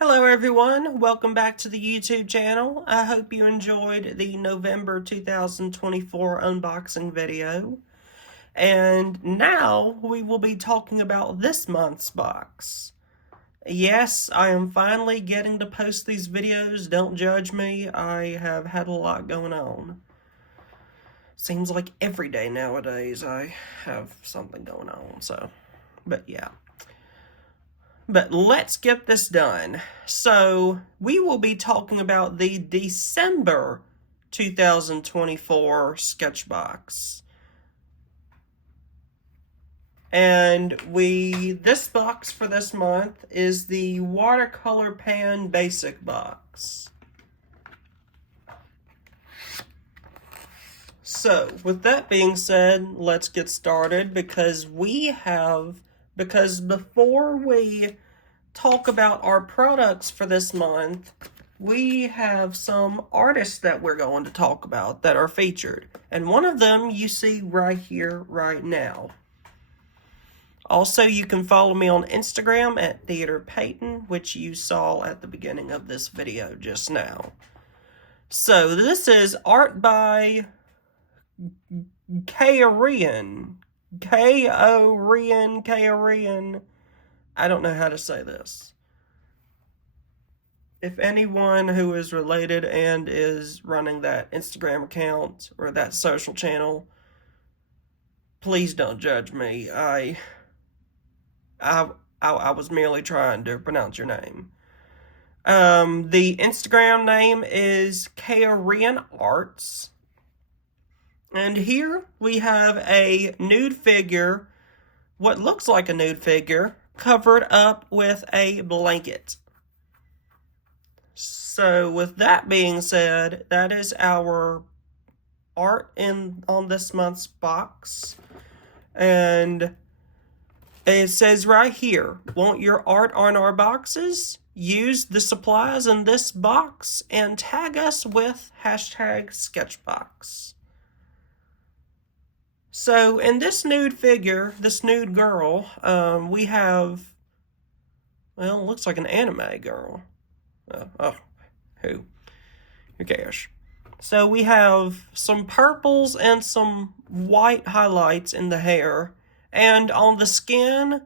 Hello everyone, welcome back to the YouTube channel. I hope you enjoyed the November 2024 unboxing video. And now we will be talking about this month's box. Yes, I am finally getting to post these videos, don't judge me, I have had a lot going on. Seems like every day nowadays I have something going on, but yeah. But let's get this done. So, we will be talking about the December 2024 SketchBox. And this box for this month is the Watercolor Pan Basic Box. So, with that being said, let's get started because before we talk about our products for this month, we have some artists that we're going to talk about that are featured. And one of them you see right here, right now. Also, you can follow me on Instagram at Theater Peyton, which you saw at the beginning of this video just now. So, this is art by Joyeux. Joyeux. I don't know how to say this. If anyone who is related and is running that Instagram account or that social channel, please don't judge me. I was merely trying to pronounce your name. The Instagram name is Korean Arts. And here we have a nude figure, what looks like a nude figure, covered up with a blanket. So with that being said, that is our art on this month's box. And it says right here, want your art on our boxes? Use the supplies in this box and tag us with #SketchBox. So in this nude figure, this nude girl, we have, well, it looks like an anime girl. Who cares? So we have some purples and some white highlights in the hair. And on the skin,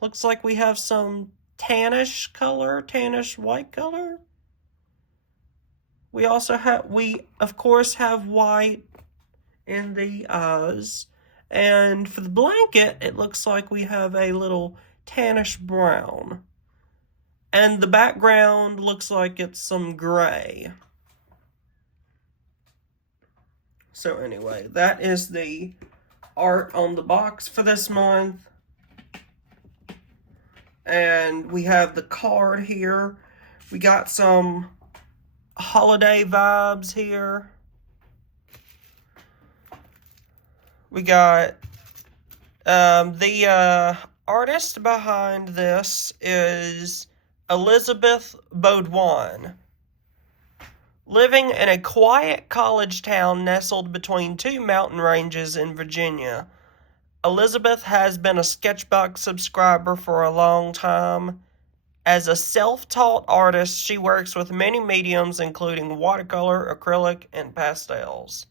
looks like we have some tannish white color. We of course have white in the eyes. And for the blanket, it looks like we have a little tannish brown. And the background looks like it's some gray. So anyway, that is the art on the box for this month. And we have the card here. We got some holiday vibes here. We got the artist behind this is Elizabeth Baudouin. Living in a quiet college town nestled between two mountain ranges in Virginia, Elizabeth has been a SketchBox subscriber for a long time. As a self-taught artist, she works with many mediums including watercolor, acrylic, and pastels.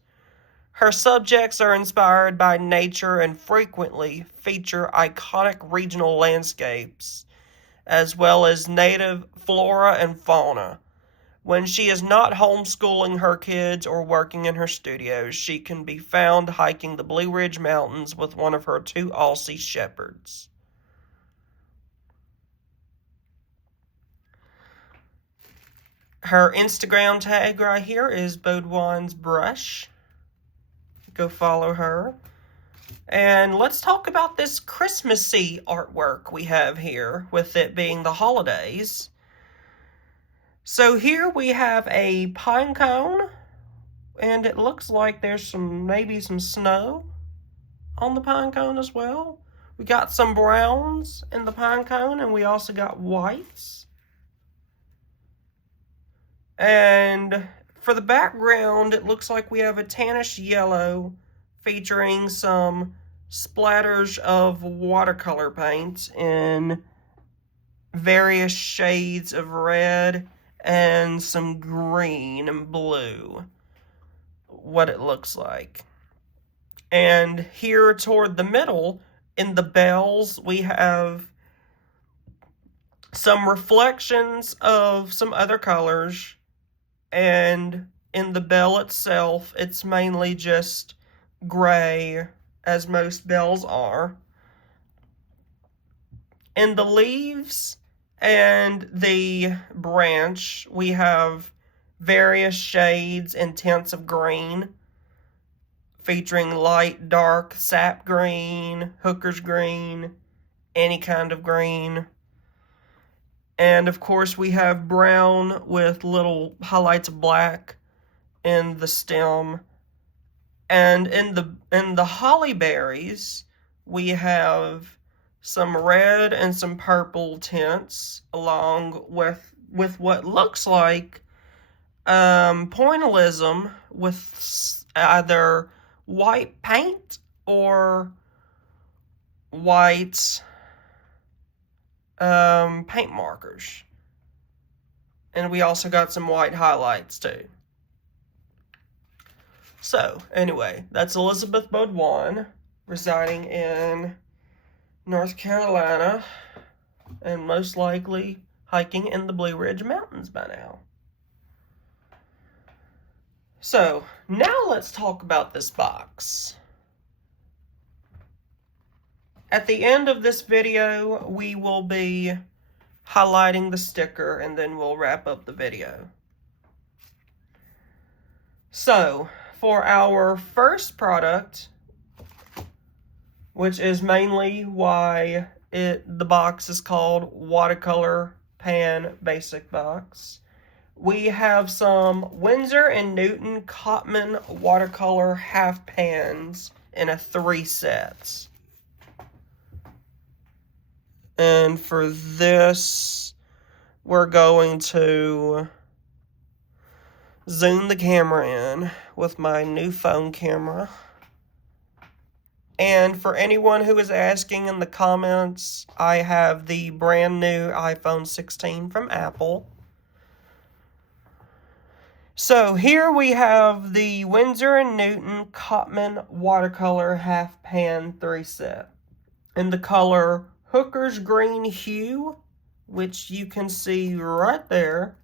Her subjects are inspired by nature and frequently feature iconic regional landscapes, as well as native flora and fauna. When she is not homeschooling her kids or working in her studios, she can be found hiking the Blue Ridge Mountains with one of her two Aussie shepherds. Her Instagram tag right here is Baudouin's Brush. Go follow her. And let's talk about this Christmassy artwork we have here, with it being the holidays. So here we have a pine cone, and it looks like there's maybe some snow on the pine cone as well. We got some browns in the pine cone, and we also got whites. And for the background, it looks like we have a tannish yellow featuring some splatters of watercolor paint in various shades of red and some green and blue, what it looks like. And here toward the middle, in the bells, we have some reflections of some other colors, and in the bell itself, it's mainly just gray, as most bells are. In the leaves and the branch, we have various shades and tints of green, featuring light, dark, sap green, hooker's green, any kind of green. And of course we have brown with little highlights of black in the stem. And in the holly berries, we have some red and some purple tints, along with what looks like pointillism with either white paint or white paint markers. And we also got some white highlights too. So, anyway, that's Elizabeth Baudouin, residing in North Carolina, and most likely hiking in the Blue Ridge Mountains by now. So, now let's talk about this box. At the end of this video, we will be highlighting the sticker, and then we'll wrap up the video. So, for our first product, which is mainly why the box is called Watercolor Pan Basic Box, we have some Winsor & Newton Cotman watercolor half pans in a 3 sets. And for this, we're going to zoom the camera in with my new phone camera. And for anyone who is asking in the comments, I have the brand new iPhone 16 from Apple. So here we have the Winsor & Newton Cotman watercolor half pan 3 set in the color Hooker's Green Hue, which you can see right there.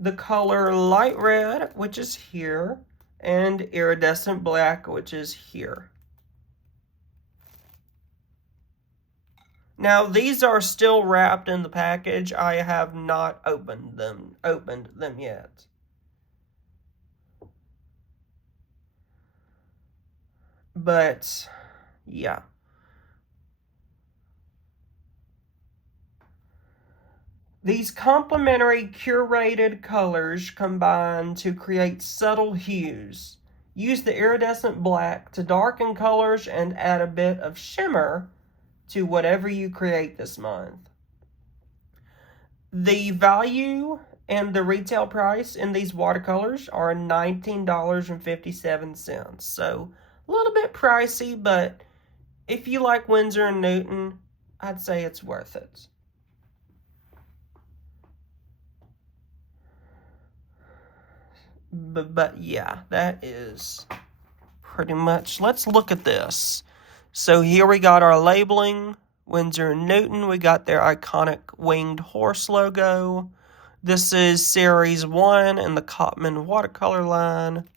The color Light Red, which is here, and Iridescent Black, which is here. Now, these are still wrapped in the package. I have not opened them yet. But, yeah. These complementary curated colors combine to create subtle hues. Use the iridescent black to darken colors and add a bit of shimmer to whatever you create this month. The value and the retail price in these watercolors are $19.57. So a little bit pricey, but if you like Winsor & Newton, I'd say it's worth it. But yeah, that is pretty much. Let's look at this. So here we got our labeling, Winsor & Newton. We got their iconic winged horse logo. This is Series 1 in the Cotman watercolor line.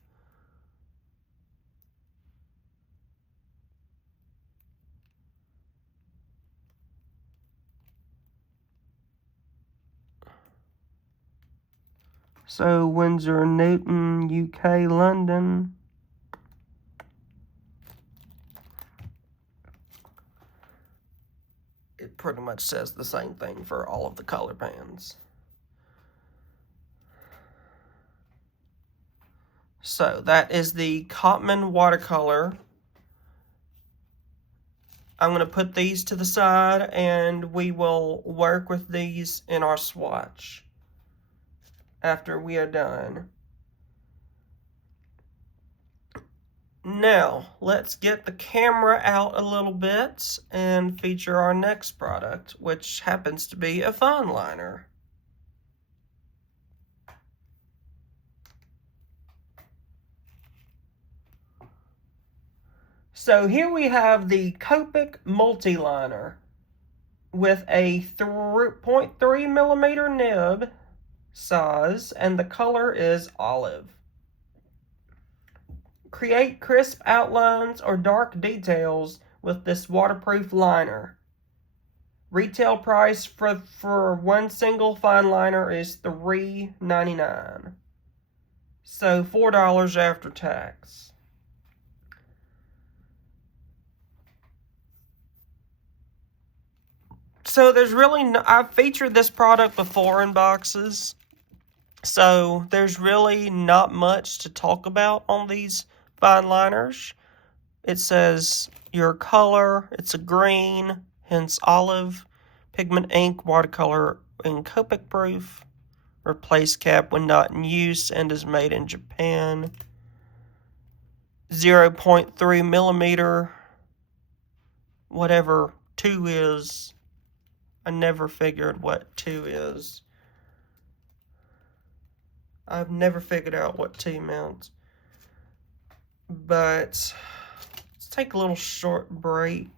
So Winsor & Newton, UK, London. It pretty much says the same thing for all of the color pans. So that is the Cotman watercolor. I'm going to put these to the side and we will work with these in our swatch after we are done. Now, let's get the camera out a little bit and feature our next product, which happens to be a fine liner. So here we have the Copic Multi-Liner with a 0.3 millimeter nib size, and the color is olive. Create crisp outlines or dark details with this waterproof liner. Retail price for one single fine liner is $3.99. So $4 after tax. So there's really no, I've featured this product before in boxes. So there's really not much to talk about on these fine liners. It says your color, it's a green, hence olive, pigment ink, watercolor, and Copic proof. Replace cap when not in use and is made in Japan. 0.3 millimeter, whatever 2 is. I never figured what 2 is. I've never figured out what 2 meant. But let's take a little short break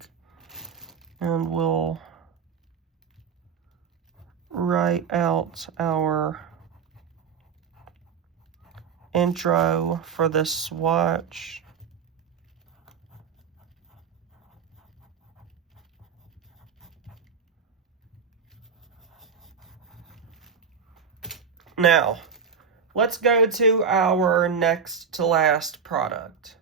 and we'll write out our intro for this swatch. Now, let's go to our next to last product.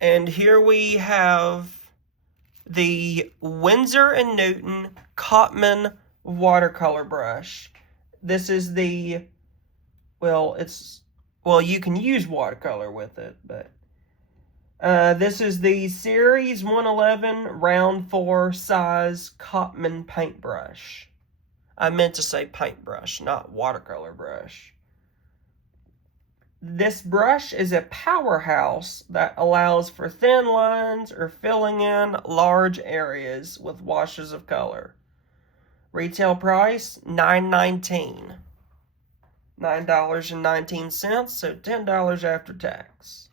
And here we have the Winsor & Newton Cotman watercolor brush. This is the, you can use watercolor with it, but this is the Series 111 Round 4 size Cotman paintbrush. I meant to say paintbrush, not watercolor brush. This brush is a powerhouse that allows for thin lines or filling in large areas with washes of color. Retail price, $9.19. $9.19, so $10 after tax.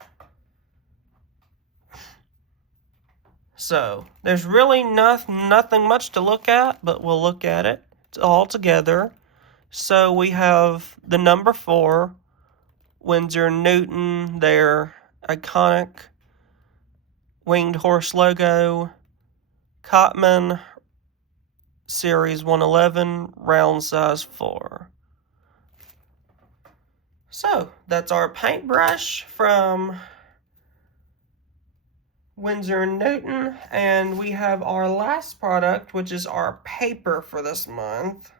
So, there's really nothing much to look at, but we'll look at it all together. So we have the number 4, Winsor & Newton, their iconic winged horse logo, Cotman Series 111, round size 4. So, that's our paintbrush from Winsor & Newton, and we have our last product, which is our paper for this month.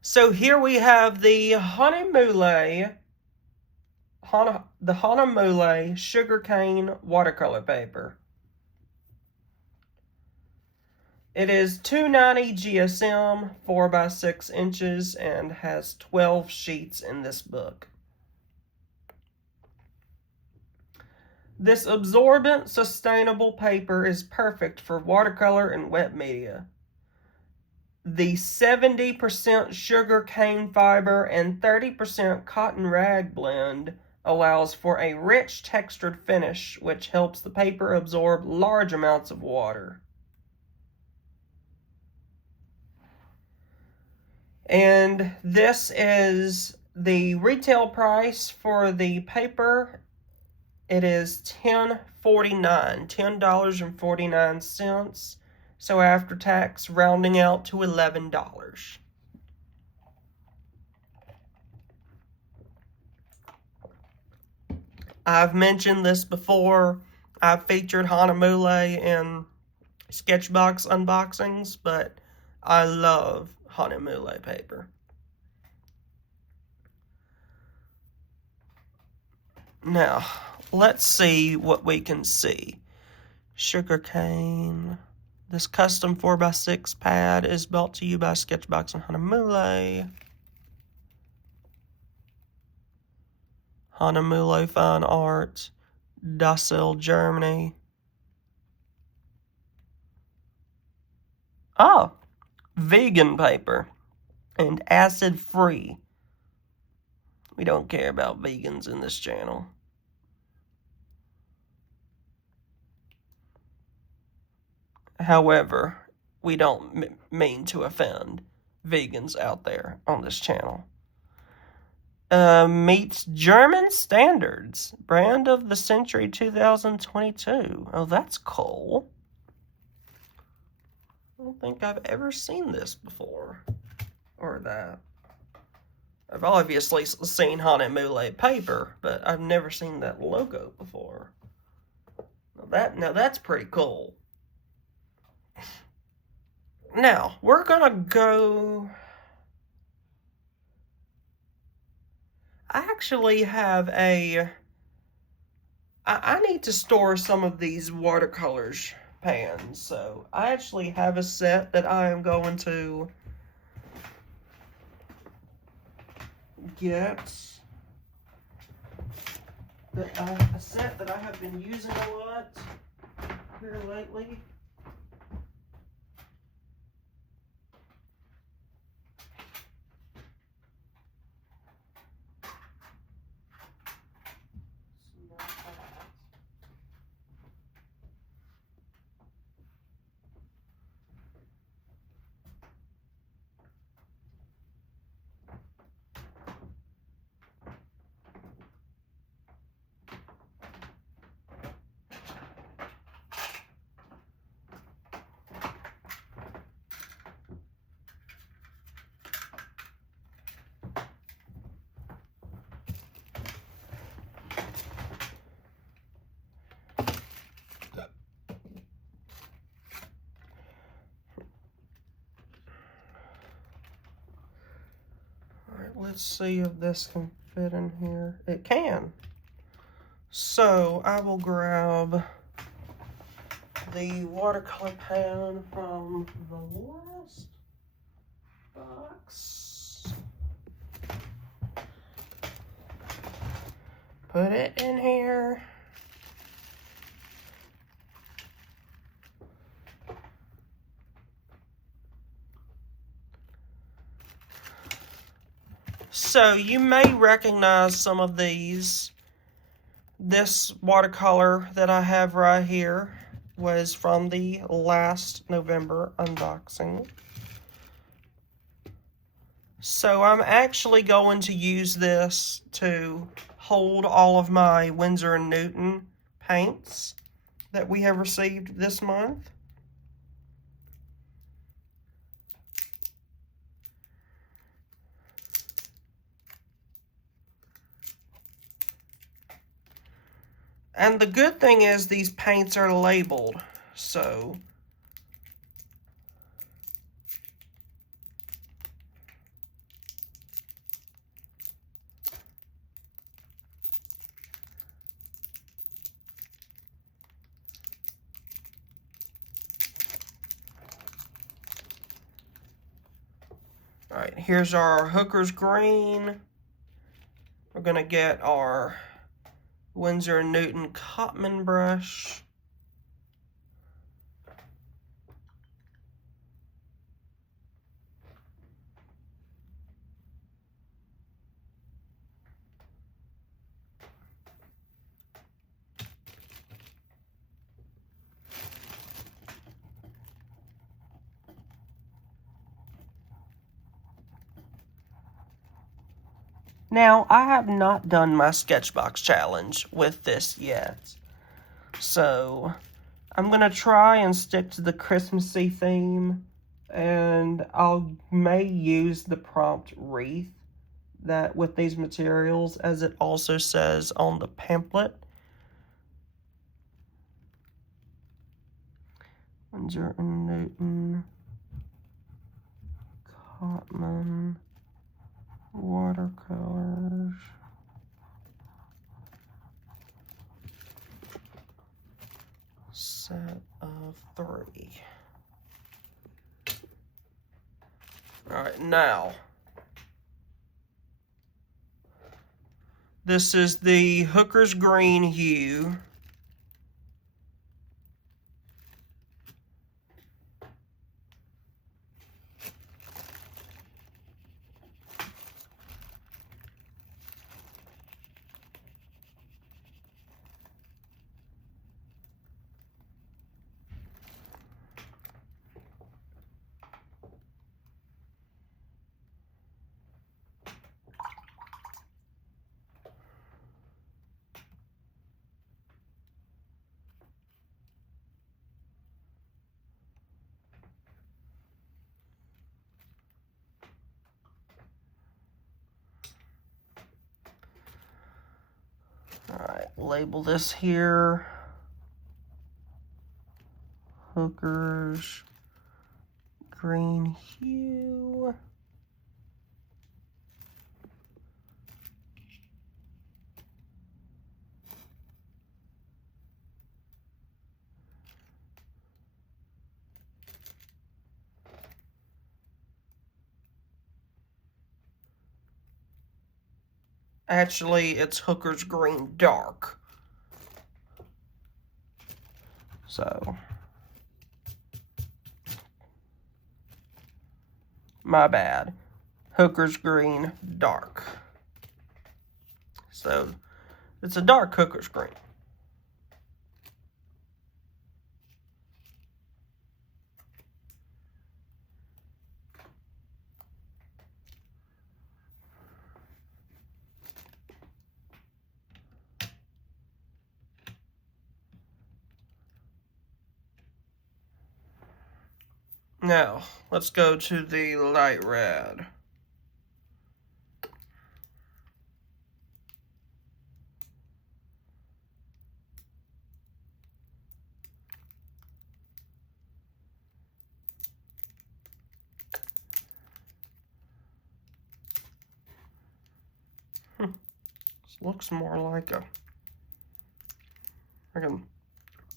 So here we have the Hahnemühle sugarcane watercolor paper. It is 290 GSM, 4 by 6 inches, and has 12 sheets in this book. This absorbent, sustainable paper is perfect for watercolor and wet media. The 70% sugar cane fiber and 30% cotton rag blend allows for a rich textured finish, which helps the paper absorb large amounts of water. And this is the retail price for the paper. It is $10.49. So after tax, rounding out to $11. I've mentioned this before. I've featured Hahnemühle in SketchBox unboxings, but I love Hahnemühle paper. Now, let's see what we can see. Sugarcane. This custom 4x6 pad is brought to you by SketchBox and Hahnemühle. Honolulu Fine Arts, Dassel, Germany. Oh, vegan paper and acid-free. We don't care about vegans in this channel. However, we don't mean to offend vegans out there on this channel. Meets German standards. Brand of the century 2022. Oh, that's cool. I don't think I've ever seen this before. Or that. I've obviously seen Honolulu paper, but I've never seen that logo before. Now that's pretty cool. Now, we're gonna go... I actually have a... I need to store some of these watercolors pans, so I actually have a set that I am going to get. A set that I have been using a lot here lately. Let's see if this can fit in here. It can. So I will grab the watercolor pan from the last box. Put it in here. So you may recognize some of these. This watercolor that I have right here was from the last November unboxing. So I'm actually going to use this to hold all of my Winsor & Newton paints that we have received this month. And the good thing is these paints are labeled, so all right, here's our Hooker's Green. We're going to get our Winsor & Newton Cotman brush. Now, I have not done my SketchBox challenge with this yet, so I'm going to try and stick to the Christmassy theme, and I may use the prompt wreath that with these materials, as it also says on the pamphlet. Winsor & Newton, Cotman, watercolors. Set of 3. All right, now This is the Hooker's Green hue. Alright, label this here. Hooker's Green hue. Actually, it's Hooker's Green Dark. So, my bad. Hooker's Green Dark. So, it's a dark Hooker's Green. Now, let's go to the light red. This looks more like a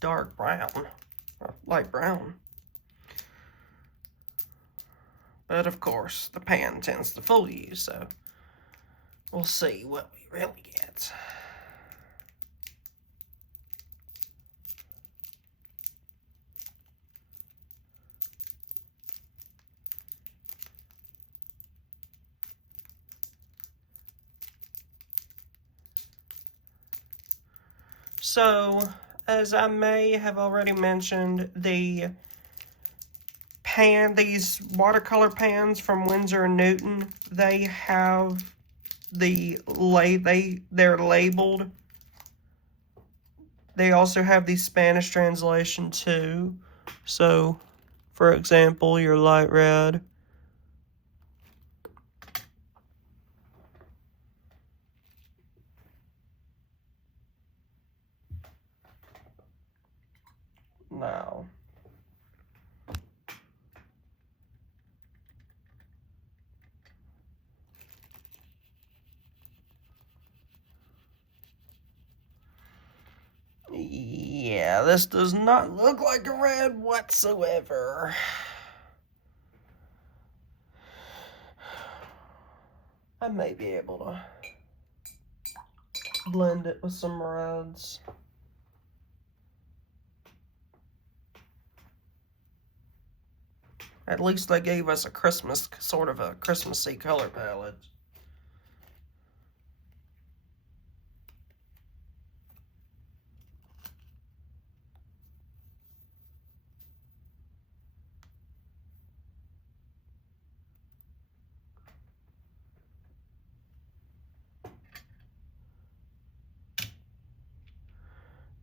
dark brown, or light brown. But of course, the pan tends to fool you, so we'll see what we really get. So, as I may have already mentioned, these watercolor pans from Winsor & Newton, they have they're labeled. They also have the Spanish translation too. So, for example, your light red. Now, yeah, this does not look like a red whatsoever. I may be able to blend it with some reds. At least they gave us a sort of a Christmassy color palette.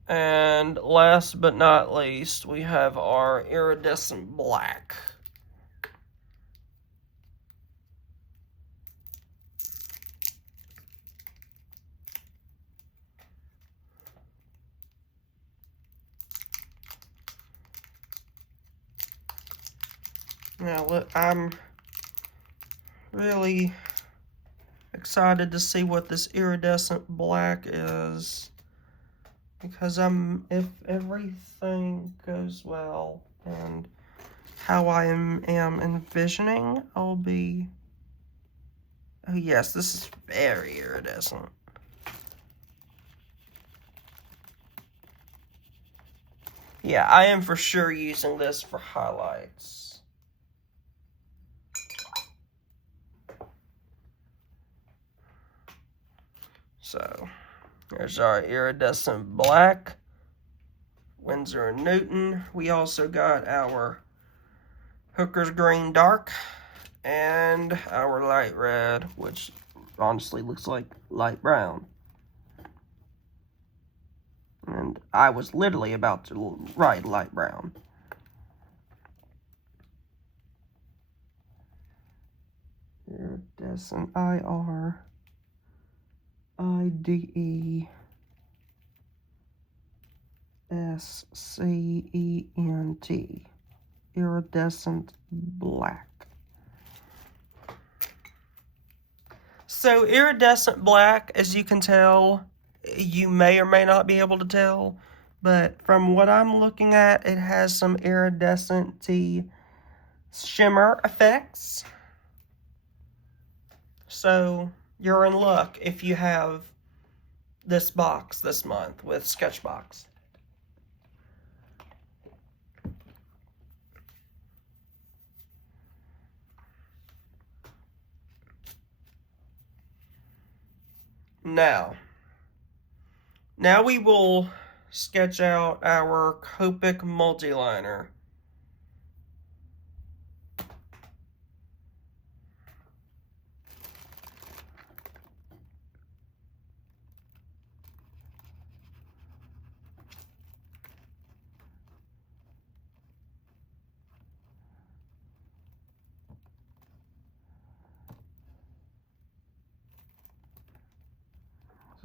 And last but not least, we have our iridescent black. Now, look, I'm really excited to see what this iridescent black is, because if everything goes well and how I am envisioning, I'll be... Oh yes, this is very iridescent. Yeah, I am for sure using this for highlights. So, there's our iridescent black, Winsor & Newton. We also got our Hooker's Green Dark and our light red, which honestly looks like light brown. And I was literally about to write light brown. Iridescent, IRIDESCENT. Iridescent black. So iridescent black, as you can tell, you may or may not be able to tell, but from what I'm looking at, it has some iridescent-y shimmer effects. So you're in luck if you have this box this month with SketchBox. Now we will sketch out our Copic multiliner.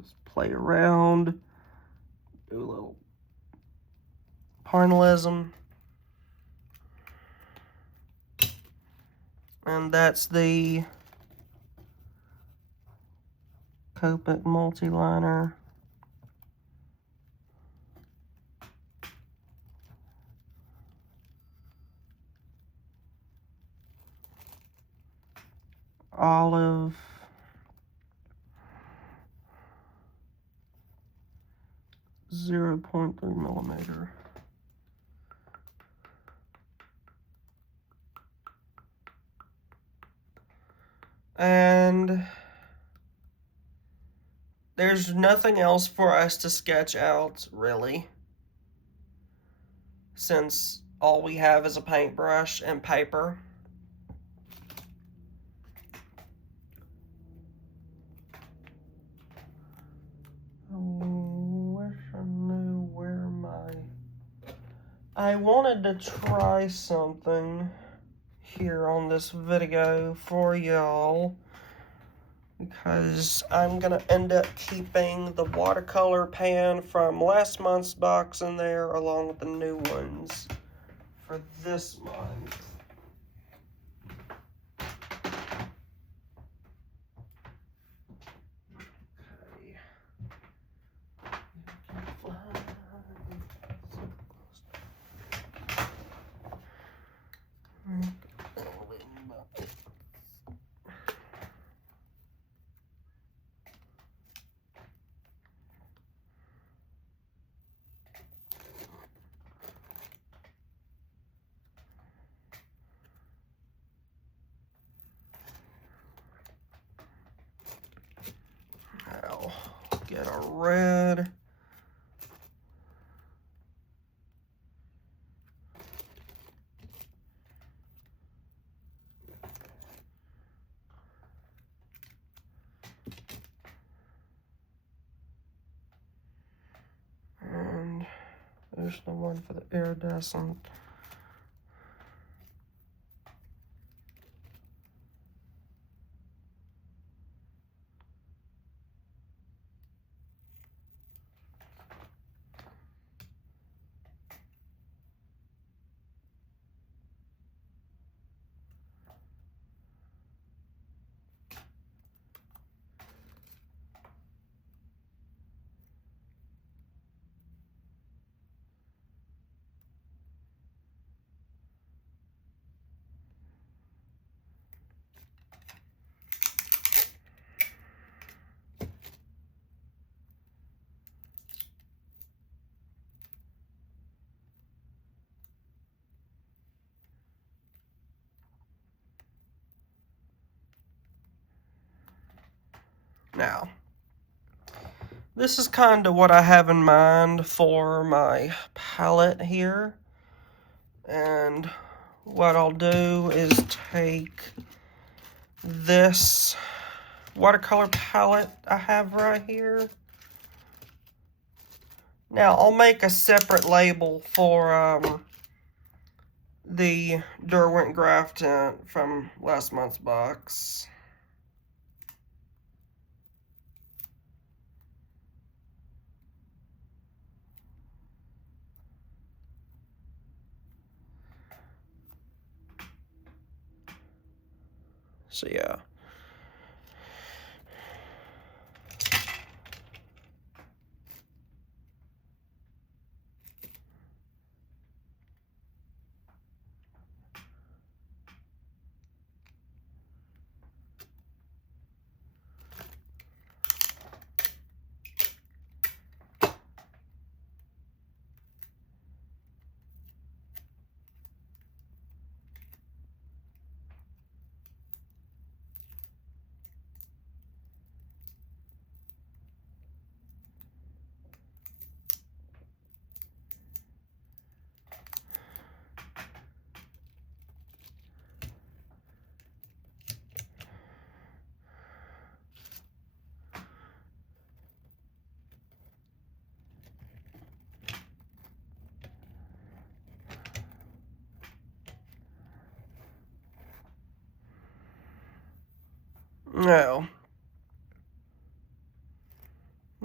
Just play around, do a little parallelism. And that's the Copic multiliner. Olive. .3 millimeter. And there's nothing else for us to sketch out, really, since all we have is a paintbrush and paper. I wanted to try something here on this video for y'all because I'm gonna end up keeping the watercolor pan from last month's box in there along with the new ones for this month. I'll get a red. And there's the one for the iridescent. Now, this is kind of what I have in mind for my palette here. And what I'll do is take this watercolor palette I have right here. Now, I'll make a separate label for the Derwent Graph Tint from last month's box. So, yeah. Now,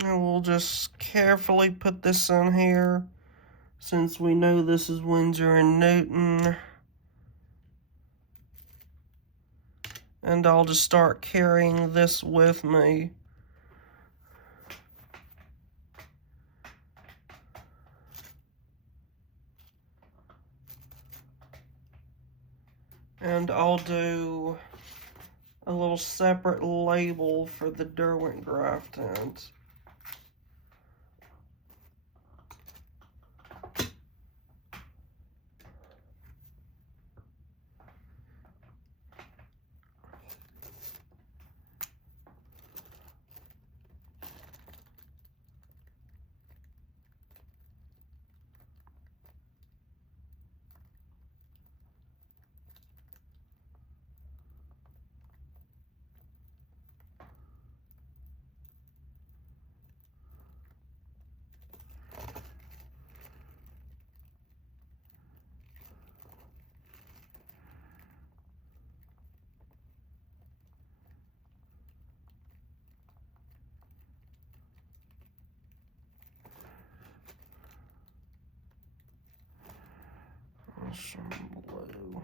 we'll just carefully put this in here, since we know this is Winsor and Newton. And I'll just start carrying this with me. And I'll do a little separate label for the Derwent Graph Tint. Some blue.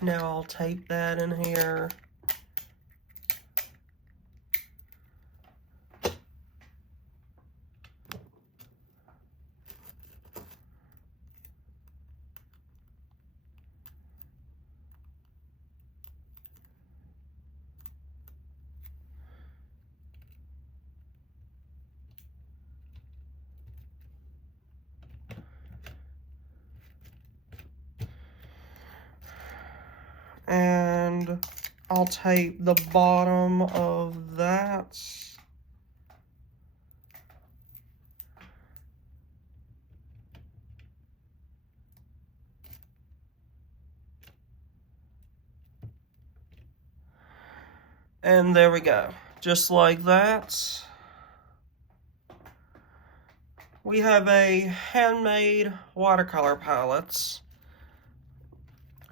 Now I'll tape that in here. And I'll tape the bottom of that. And there we go. Just like that. We have a handmade watercolor palette,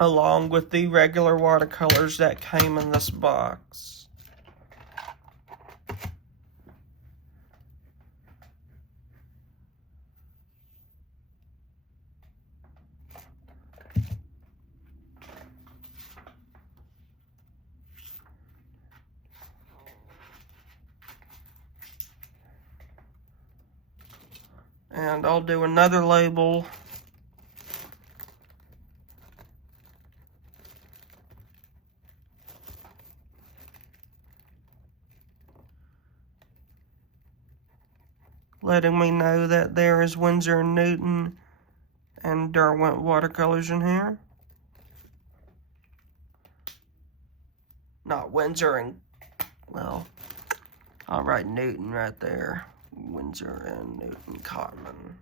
along with the regular watercolors that came in this box. And I'll do another label. Letting me know that there is Winsor & Newton and Derwent watercolors in here. Not Winsor and well, I'll write Newton right there. Windsor and Newton Common.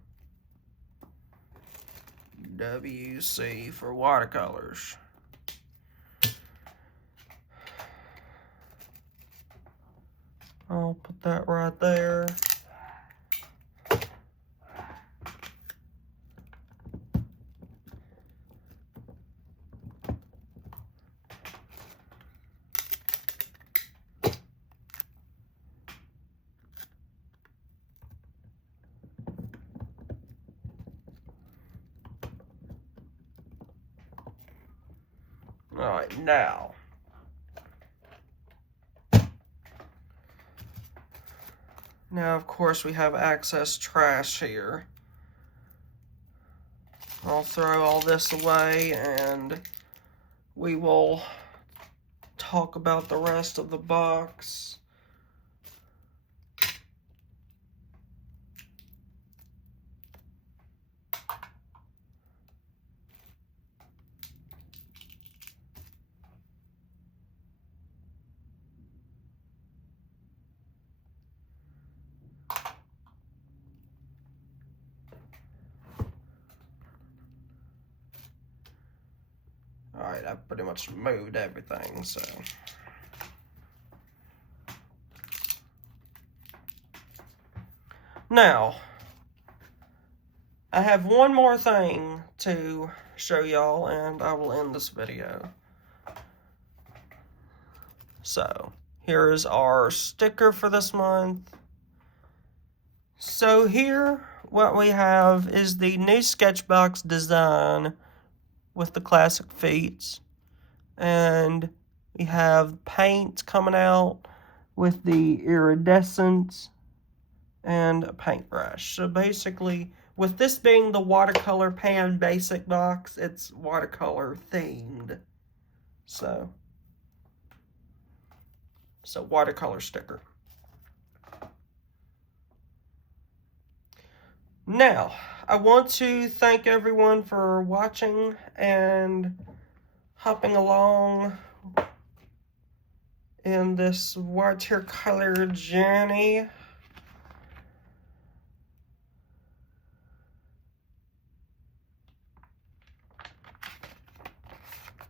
WC for watercolors. I'll put that right there. All right, now of course we have excess trash here. I'll throw all this away and we will talk about the rest of the box. Alright, I've pretty much moved everything, so. Now, I have one more thing to show y'all, and I will end this video. So, here is our sticker for this month. So here, what we have is the new SketchBox design with the classic feet, and we have paint coming out with the iridescent and a paintbrush. So basically, with this being the Watercolor Pan Basic Box, it's watercolor themed. So watercolor sticker. Now, I want to thank everyone for watching and hopping along in this watercolor journey.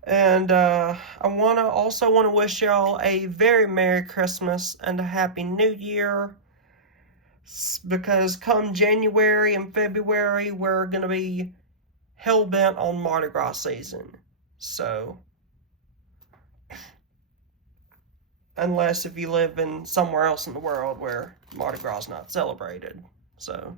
And I also want to wish y'all a very Merry Christmas and a Happy New Year. Because come January and February, we're going to be hell-bent on Mardi Gras season. So, unless if you live in somewhere else in the world where Mardi Gras is not celebrated. So,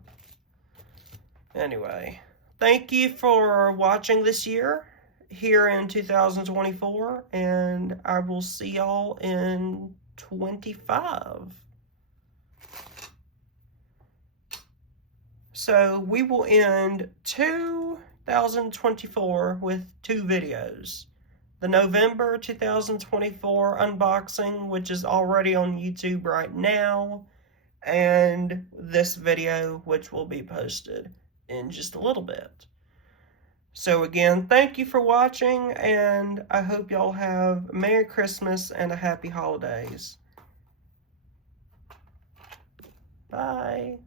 anyway, thank you for watching this year here in 2024, and I will see y'all in 25. So we will end 2024 with 2 videos. The November 2024 unboxing, which is already on YouTube right now, and this video, which will be posted in just a little bit. So again, thank you for watching, and I hope y'all have Merry Christmas and a Happy Holidays. Bye.